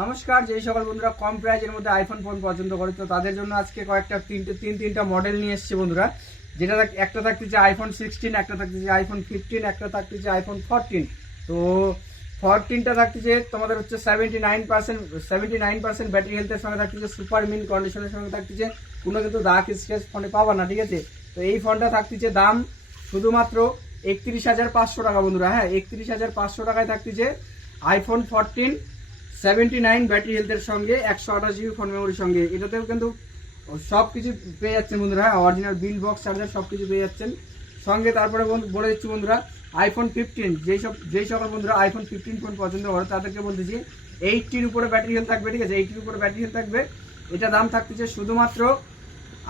নমস্কার, যেই সকল বন্ধুরা কম প্রাইজের মধ্যে আইফোন ফোন পছন্দ করে তো তাদের জন্য আজকে কয়েকটা তিনটা মডেল নিয়ে এসেছে বন্ধুরা। যেটা একটা থাকতেছে আইফোন 16, একটা থাকতেছে আইফোন 15, একটা থাকতেছে আইফোন 14। তো 14টা থাকতেছে তোমাদের হচ্ছে 79% ব্যাটারি হেলথের সঙ্গে থাকতেছে, সুপার মিন কন্ডিশনের সঙ্গে থাকতেছে, কোনো কিন্তু দাগ স্ক্র্যাচ ফোনে পাবা না, ঠিক আছে। তো এই ফোনটা থাকতেছে দাম শুধুমাত্র 31,500 টাকা বন্ধুরা। হ্যাঁ, 31,500 টাকায় থাকতেছে আইফোন 14 79 ব্যাটারি হেলথের সঙ্গে 128 জিবি ফোন মেমোরির সঙ্গে। এটাতেও কিন্তু সব কিছু পেয়ে যাচ্ছেন বন্ধুরা, অরিজিনাল বিল বক্স চার্জার সব কিছু পেয়ে যাচ্ছেন সঙ্গে। তারপরে বলে দিচ্ছি বন্ধুরা আইফোন 15, যেই সকল বন্ধুরা আইফোন 15 ফোন পছন্দ করে তাদেরকে বলতেছি 80-র উপরে ব্যাটারি হেলথ থাকবে, ঠিক আছে। 80-র উপরে ব্যাটারি হেলথ থাকবে। এটা দাম থাকতেছে শুধুমাত্র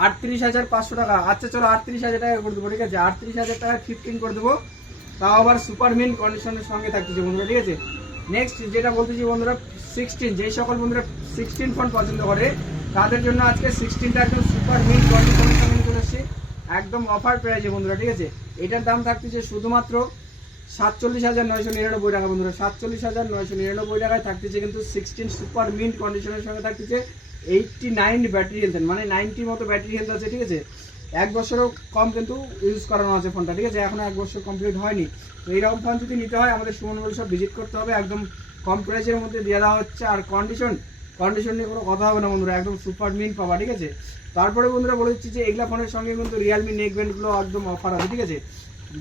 38,500 টাকা। আচ্ছা চলো 38,000 টাকা করে দেবো, ঠিক আছে। 38,000 টাকায় 15 করে দেবো, তাও আবার সুপার মিন কন্ডিশনের সঙ্গে থাকতেছে বন্ধুরা, ঠিক আছে। নেক্সট যেটা বলতেছি বন্ধুরা 16, যেই সকল বন্ধুরা 16 ফোন পছন্দ করে তাদের জন্য আজকে 16টা একদম সুপার মিন কন্ডিশনের সঙ্গে চলে এসেছি একদম অফার প্রাইজে বন্ধুরা, ঠিক আছে। এটার দাম থাকতেছে শুধুমাত্র 47,999 টাকা বন্ধুরা। 47,999 টাকায় থাকতেছে কিন্তু 16 সুপার মিন কন্ডিশনের সঙ্গে থাকতেছে 89 ব্যাটারি হেলথ, মানে 90 মতো ব্যাটারি হেলথ আছে, ঠিক আছে। 1 বছরও কম কিন্তু ইউজ করানো আছে ফোনটা, ঠিক আছে। এখনো 1 বছর কমপ্লিট হয়নি। তো এইরকম ফোন যদি নিতে হয় আমাদের সুমন মোবাইল শপ ভিজিট করতে হবে, একদম কম প্রাইসের মধ্যে দিয়ে দেওয়া হচ্ছে। আর কন্ডিশন নিয়ে কোনো কথা হবে না বন্ধুরা, একদম সুপার মিন পাবা, ঠিক আছে। তারপরে বন্ধুরা বলে দিচ্ছি যে এগুলা ফোনের সঙ্গে কিন্তু রিয়েলমি নেক ব্যান্ডগুলো একদম অফার আছে, ঠিক আছে।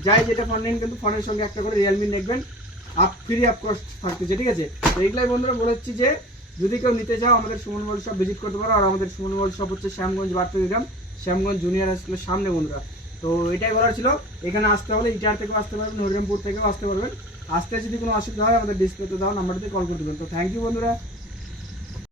যাই যেটা ফোন নিন কিন্তু ফোনের সঙ্গে একটা করে Realme neck band free of cost থাকতেছে, ঠিক আছে। তো এগুলাই বন্ধুরা বলে দিচ্ছি যে যদি কেউ নিতে চাও আমাদের সুমন মোবাইল শপ ভিজিট করতে পারো। আর আমাদের সুমন মোবাইল শপ হচ্ছে শ্যামগঞ্জ বারতগ্রাম, শ্যামগঞ্জ জুনিয়র স্কুলের সামনে বন্ধুরা। তো এটাই বলার ছিল। এখানে আসতে হলে ইটার থেকেও আসতে পারবেন, হরিরামপুর থেকেও আসতে পারবেন। আসতে যদি কোনো অসুবিধা হয় আমাদের ডিসপ্লেতে দাও নাম্বারতে কল করে দেবেন। তো থ্যাংক ইউ বন্ধুরা।